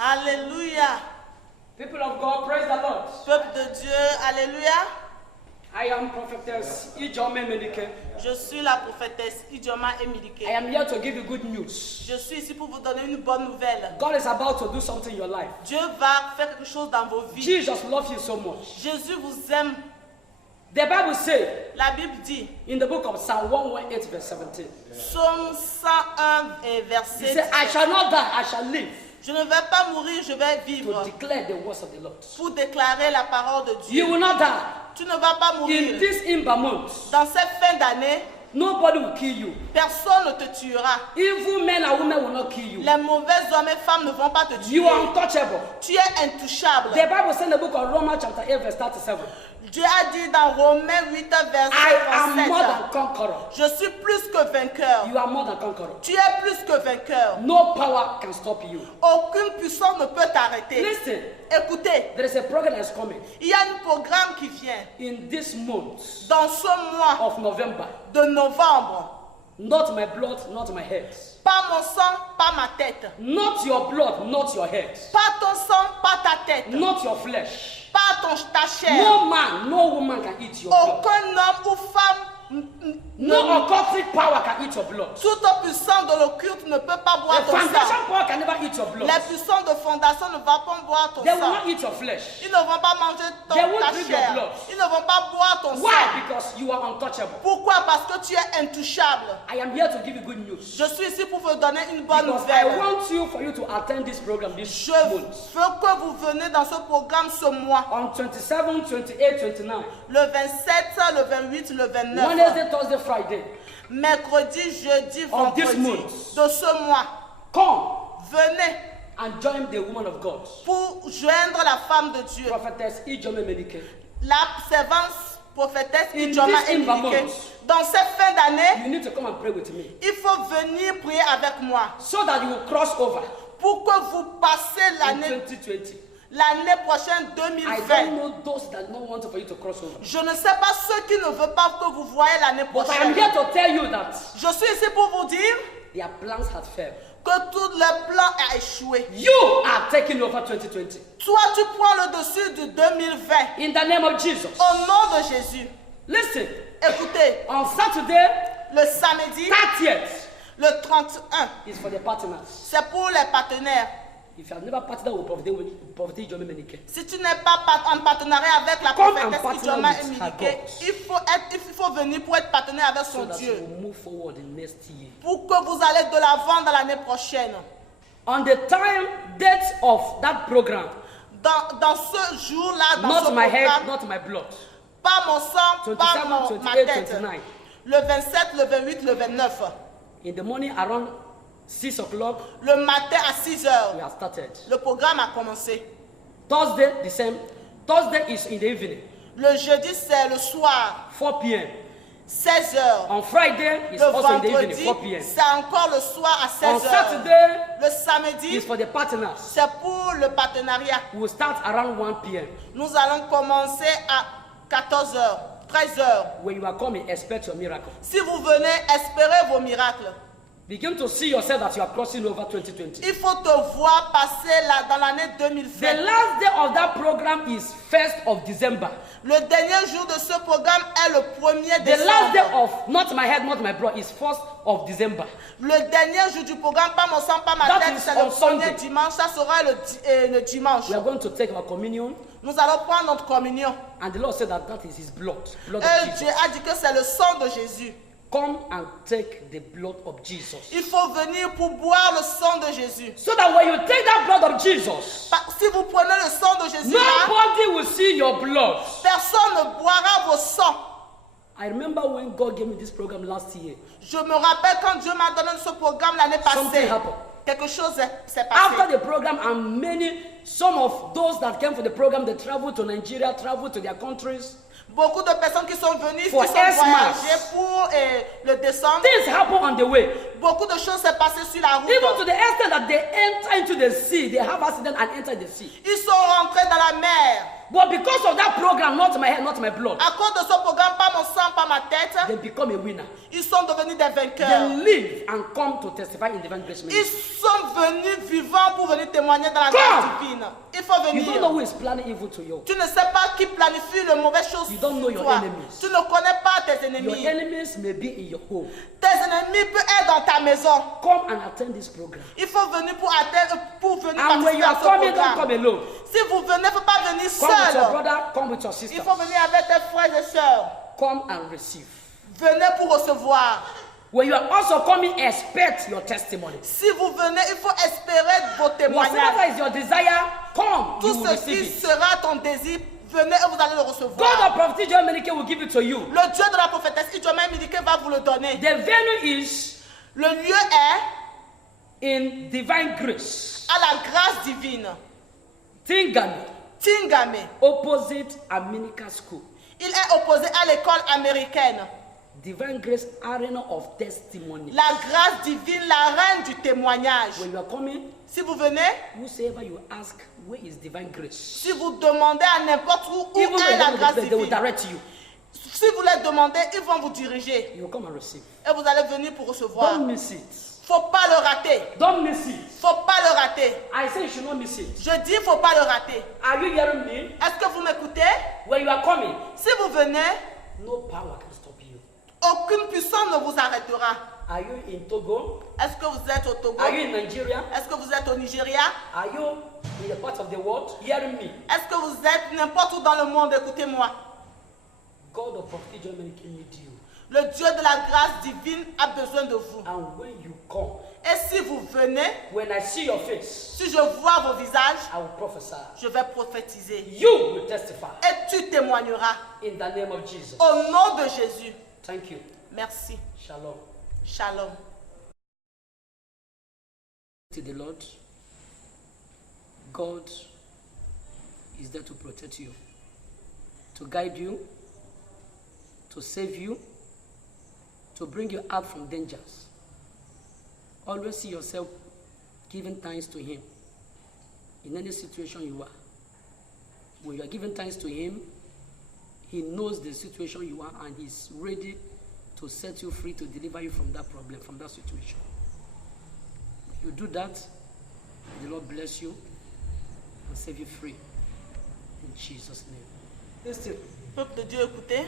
Alléluia. People of God, praise the Lord. Peuple de Dieu, alléluia. I am prophetess Ijome Menike. Je suis la prophétesse Idioma I Emilike. am here to give you good news. Je suis ici pour vous donner une bonne nouvelle. God is about to do something in your life. Dieu va faire quelque chose dans vos vies. Jesus loves you so much. Jésus vous aime. The Bible says La Bible dit, in the book of Psalm 118 verse 17, Psaume 101 et He verset said, I 17. shall not die, I shall live Je ne vais pas mourir, je vais to vivre declare the words of the Lord. pour déclarer la parole de You Dieu. will not die. Tu ne vas pas In mourir. this Imba month, Dans cette fin d'année, nobody will kill you. personne ne te tuera. Evil men and women will not kill you. Les mauvais hommes et femmes ne vont pas te tuer. You are untouchable. Tu es intouchable. The Bible says in the book of Romans chapter 8 verse 37, Dieu a dit dans Romains 8 I verset am more 37, than conqueror. je suis plus que vainqueur. You are more than conqueror. Tu es plus que vainqueur. No power can stop you. Aucune puissance ne peut t'arrêter. Listen, Écoutez, there is a program that is coming il y a un programme qui vient in this month dans ce mois of November. de novembre. Not my blood, not my head. Pas mon sang, pas ma tête. Not your blood, not your head. Pas ton sang, pas ta tête. Not your flesh. Pas ta chair. No man, no woman can eat your blood. Aucun homme ou femme No occultic power can eat your blood. toute puissance de l'occulte ne peut pas boire The ton foundation sang. power can never eat your blood. Les puissances de fondation ne vont pas boire ton They will sang. not eat your flesh. Ils ne vont pas manger They won't ta drink your chair. blood. Ils ne vont pas boire ton Why? sang. Because you are untouchable. Pourquoi? Parce que tu es intouchable. I am here to give you good news. Je suis ici pour vous donner une bonne Because I nouvelle. want you for you to attend this program this Je month. veux que vous venez dans ce programme ce mois. On 27, 28, 29. Le 27, le 28, le 29. Wednesday, Thursday, Friday. Mercredi, jeudi, Of this vendredi. month. De ce mois. Come Venez and join the woman of God. pour joindre la femme de Dieu. Prophetess Ijome Menike. La servante prophétesse In Idioma this Emilike. environment. Dans cette fin d'année, You need to come and pray with me. il faut venir prier avec moi So that you will cross over pour que vous passiez in l'année 2020. prochaine I 2020. don't know those that don't want for you to cross over. Je ne sais pas ceux qui ne veulent pas que vous voyez l'année But I am prochaine. here to tell you that Je suis ici pour vous dire their plans have failed. que tout le plan a échoué. You are taking over 2020. Toi, tu prends le dessus du 2020 In the name of Jesus. au nom de Jésus. Listen, Écoutez, on Saturday, le samedi, 30th, le 31, is for the partners. c'est pour les partenaires. If you have never partnered with Prophet Ijome Menike, Si tu n'es pas en partenariat avec la Come and prophétesse partner Idioma with her Emilike, God. il faut venir pour être partenaire avec so son that you Dieu. will move forward in next year. Pour que vous allez de l'avant dans l'année prochaine. On the date of that program, Dans ce jour-là, dans ce not my head, programme, not my blood. pas mon sang, 27, pas ma 28, tête. 29. Le 27, le 28, le 29. In the morning around 6 o'clock, Le matin à 6 we heures, have started. le programme a commencé. Thursday, the same. Thursday is in the evening, Le jeudi, c'est le soir, 4 p.m. 16 heures. On Friday, it's Le also in the evening, vendredi, 4 p.m. c'est encore le soir à On 16 heures. Saturday, Le samedi, is for the partners. c'est pour le partenariat. We will start around 1 p.m. Nous allons commencer à 14 heures, 13 heures. When you are coming, expect your miracle. Si vous venez, espérez vos miracles. Begin to see yourself that you are crossing over 2020. Il faut te voir passer là dans l'année The 2020. last day of that program is 1st of December. Le dernier jour de ce programme est le 1er The last day décembre. of not my head, not my blood is 1st of December. Le dernier jour du programme, pas mon sang, pas ma That tête, is c'est on le premier Sunday. dimanche. Ça sera le dimanche. We are going to take our communion, Nous allons prendre notre communion. and the Lord said that that is His blood of Et Jesus. Dieu a dit que c'est le sang de Jésus. Come and take the blood of Jesus. Il faut venir pour boire le sang de Jésus. So that when you take that blood of Jesus, Si vous prenez le sang de Jésus, là, nobody will see your blood. personne ne boira vos sangs. I remember when God gave me this program last year. Je me rappelle quand Dieu m'a donné ce programme l'année Something passée. happened. Quelque chose s'est After passé. the program, some of those that came for the program, they traveled to Nigeria, traveled to their countries. Beaucoup de personnes qui sont venues, For qui sont Xmas. voyagées pour le décembre. Things happen on the way. Beaucoup de choses s'est passées sur la route. Even to the extent that they enter into the sea, they have accident and enter the sea. Ils sont rentrés dans la mer. But because of that program, not my head, not my blood, À cause de ce programme, pas mon sang, pas ma tête, they become a winner. ils sont devenus des They vainqueurs. live and come to testify in divine grace Ils ministry. sont venus vivants pour venir témoigner dans la Come. grâce divine. Il faut You don't know venir. who is planning evil to you. Tu ne sais pas qui planifie le mauvais chose You don't know sur your toi. enemies. Tu ne connais pas tes Your ennemis. enemies may be in your home. Tes ennemis peuvent être dans ta maison. Come and attend this program. Il faut venir pour venir And when participer you à are ce coming, don't come programme. alone. Si vous venez, il ne faut pas venir Come with your seul. brother, come with your Il sister. faut venir avec tes frères et sœurs. Come and receive. Venez pour recevoir. When you are also coming, expect your testimony. Si vous venez, il faut espérer vos Whatever témoignages. is your desire, come, you Tout will ce receive qui it. sera ton désir, venez et vous allez le God recevoir. of Prophet John Menike will give it to you. Le Dieu de la prophétesse Idjoma Menike va vous le donner. The venue is Le lieu est in divine grace. à la grâce divine. Tingami, Tingame. opposite Aminika School. Il est opposé à l'école américaine. Divine Grace Arena of Testimony. La grâce divine, la reine du témoignage. When you are coming, Si vous venez, whosoever you ask, where is divine grace? si vous demandez à n'importe où Even though est you la don't grâce know, they will divine, direct you. si vous les demandez, ils vont vous diriger. You will come and receive. Et vous allez venir pour recevoir. Don't miss it. Faut pas le rater. Don't miss it. Faut pas le rater. I say you should not miss it. Je dis, faut pas le rater. Are you hearing me? Est-ce que vous m'écoutez? When you are coming, Si vous venez, no power can stop you. aucune puissance ne vous arrêtera. Are you in Togo? Est-ce que vous êtes au Togo? Are you in Nigeria? Est-ce que vous êtes au Nigeria? Are you in a part of the world hearing me? Est-ce que vous êtes n'importe où dans le monde? Écoutez-moi. God of Prophet John Menike need you. Le Dieu de la grâce divine a besoin de vous. And when you come, Et si vous venez, when I see your face, si je vois vos visages, I will prophesy. je vais prophétiser. You will testify Et tu témoigneras. in the name of Jesus. Au nom de Jésus. Thank you. Merci. Shalom. Shalom. To the Lord, God is there to protect you, to guide you, to save you, to bring you out from dangers. Always see yourself giving thanks to Him in any situation you are. When you are giving thanks to Him, He knows the situation you are and He's ready to set you free, to deliver you from that problem, from that situation. You do that, the Lord bless you and set you free. In Jesus' name. Listen, Peuple de Dieu, écoutez.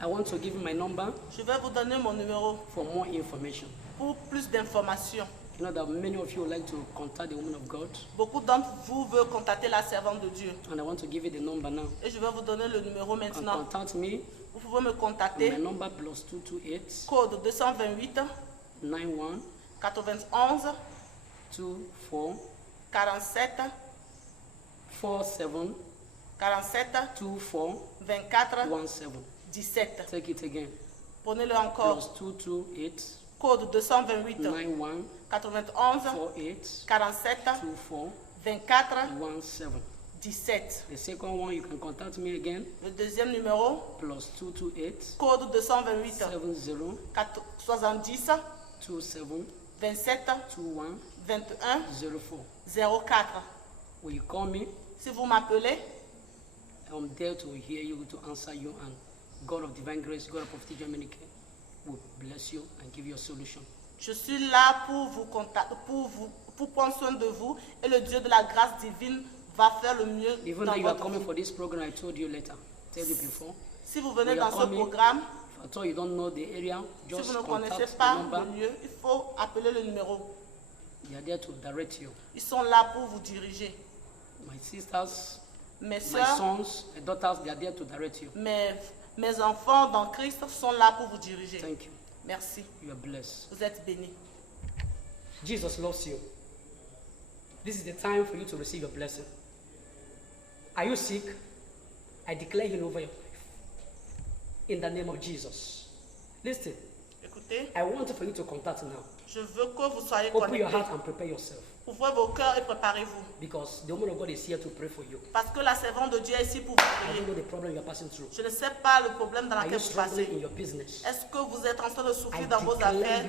I want to give you my number Je vais vous donner mon numéro for more information. pour plus d'informations. You know that many of you would like to contact the woman of God, Beaucoup d'entre vous veulent contacter la servante de Dieu. and I want to give you the number now. Et je vais vous donner le numéro You can maintenant. contact me Vous pouvez me on contacter. my number +228 Code 228 91 91 24 47 47 47 24 24 17. 17. Take it again. Prenez-le encore. +228 Code 228 91 91 48 47 24 24 17. 17. The second one, you can contact me again, Le deuxième numéro, +228 code 228 70 70 27 27 21 21 04. 04. Will you call me? Si vous m'appelez, I'm there to hear you, to answer you, and God of divine grace, God of Prophet John Menike will bless you and give you a solution. je suis là pour vous contacter, pour prendre soin de vous, et le Dieu de la grâce divine va faire le mieux Even dans though you are votre coming vie. for this program, I told you later, tell you before. Si vous venez We are dans ce coming. programme, If at all you don't know the area, si just vous ne connaissez contact the pas number. le lieu, il faut appeler le numéro. They are there to direct you. Ils sont là pour vous diriger. My sisters, Mes my soeurs, sons, my daughters, they are there to direct you. mes enfants dans Christ sont là pour vous diriger. Thank you. Merci. You are blessed. Vous êtes bénis. Jesus loves you. This is the time for you to receive your blessing. Are you sick? I declare healing over your life. In the name of Jesus. Listen, Écoutez, I want for you to contact now. Je veux que vous soyez Open your connectés. heart and prepare yourself. Ouvrez vos cœurs et préparez-vous. Because the woman of God is here to pray for you. Parce que la servante de Dieu est ici pour vous I don't prier. know the problem you're passing through. Je ne sais pas le problème dans Are lequel you vous struggling passez. in your business? Est-ce que vous êtes en train de I souffrir dans vos affaires?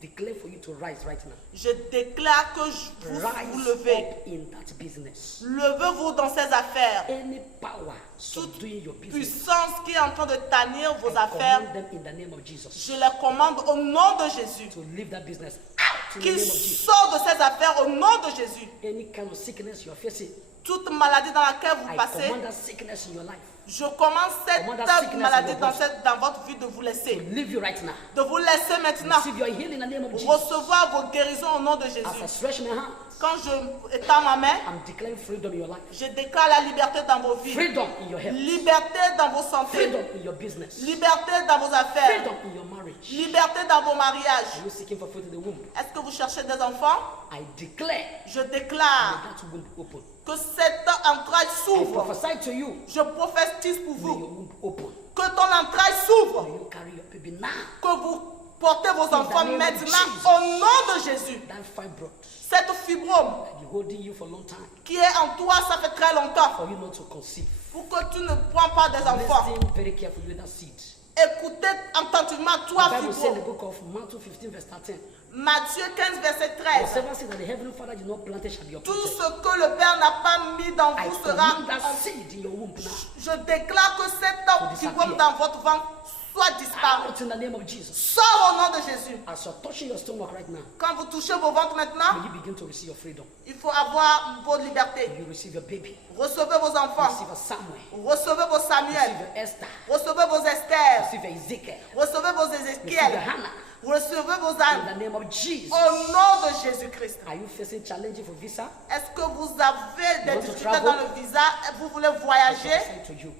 declare for you to rise right now. Je déclare que vous Rise levez. up in that business. Levez-vous dans ces affaires. Any power subduing your business, Puissance qui est en train de tannir vos I affaires, command them in the name of Jesus je les commande au nom de Jésus. to leave that business out in the Qu'ils name of Jesus. sortent de ces affaires au nom de Jésus. Any kind of sickness you are facing, Toute maladie dans laquelle vous I passez, command that sickness in your life je commence Command that cette sickness maladie in your dans votre vie de vous to laisser. leave you right now. De vous laisser maintenant. Receive your healing in the name of Jesus. Recevoir vos guérisons au nom de As I Jésus. stretch my hand, Quand je étends ma main, I'm declaring freedom in your life. je déclare la liberté dans vos vies. Freedom in your health. Liberté dans vos santé. Freedom in your business. Liberté dans vos affaires. Freedom in your marriage. Liberté dans vos Are mariages. you seeking for fruit in the womb? Est-ce que vous cherchez des enfants? I declare Je déclare that womb open. que cette entraille I s'ouvre. prophesy to you. Je prophétise pour May vous your womb open. que ton entraille s'ouvre. May you carry your baby now. Que vous portez vos enfants name of maintenant Jesus. au nom de Jésus. That fibroid Cette fibrome be holding you for a long time qui est en toi, ça fait très longtemps. for you not to conceive. Pour que tu ne prends pas des enfants. Listen very carefully with that seed. Écoutez attentivement, toi, The Bible says in the fibrome. book of Matthew 15 verse 13, Matthieu 15, verset 13. whatever seed that the heavenly Father did not plant shall be Tout uprooted. ce que le Père n'a pas mis dans I vous sera. command that seed in your womb now. Je déclare que cette fibrome dans votre ventre soit disparue. Out in the name of Jesus. Sors au nom de Jésus. As you're touching your stomach right now, Quand vous touchez vos ventres maintenant, may you begin to receive your freedom. il faut avoir vos libertés. You receive your baby. Recevez vos enfants. Receive your Samuel. Recevez vos Receive Samuel. your Esther. Recevez vos Esther. Receive your Ezekiel. Recevez vos Receive your Ézéchiel. Hannah. Recevez vos In âmes. the name of Jesus. Au nom de Jésus-Christ. Are you facing challenges for visa? Est-ce que vous avez des want to difficultés travel? dans le visa et vous voulez I voyager? prophesy to you.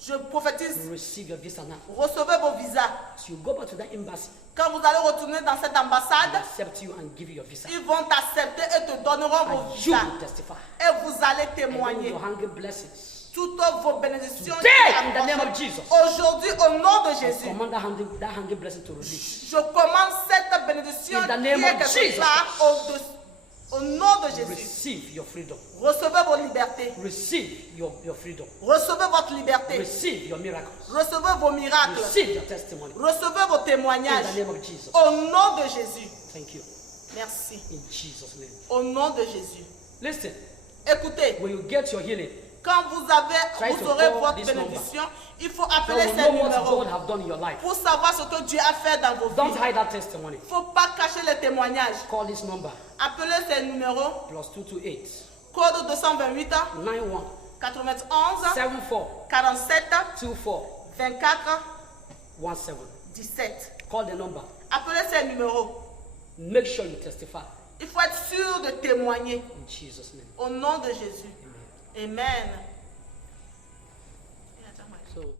Je prophétise. Receive your visa now. Recevez vos visas. As you go back to that embassy, Quand vous allez retourner dans cette they ambassade, accept you and give you your visa. ils vont t'accepter et te donneront vos And you visas. will testify. Et vous allez And all témoigner. your hungry blessings. Toutes vos bénédictions. Today, qui in the name of approchent. Jesus. Aujourd'hui, au nom de I Jésus, command that hungry blessing to release. je commande cette bénédiction In the qui name est of quelque Jesus. part au nom de Jésus. Receive your freedom. Recevez vos libertés. Receive your freedom. Recevez votre liberté. Receive your miracles. Recevez vos miracles. Receive your testimony. Recevez vos In témoignages. the name of Jesus. Au nom de Jésus. Thank you. Merci. In Jesus' name. Au nom de Jésus. Listen, Écoutez, when you get your healing, quand Try vous to aurez call votre this bénédiction, il faut so appeler you ces know what numéros God have done in your life. pour savoir ce que Dieu a fait dans vos Don't vies. hide that testimony. Il ne faut pas cacher les témoignages. Call this number Appelez ces numéros. +228 Code 228 91 91 74 47 24 24 17. 17. Call the number. Appelez ces numéros. Make sure you testify Il faut être sûr de témoigner in Jesus' name. au nom de Jésus. Amen. Amen.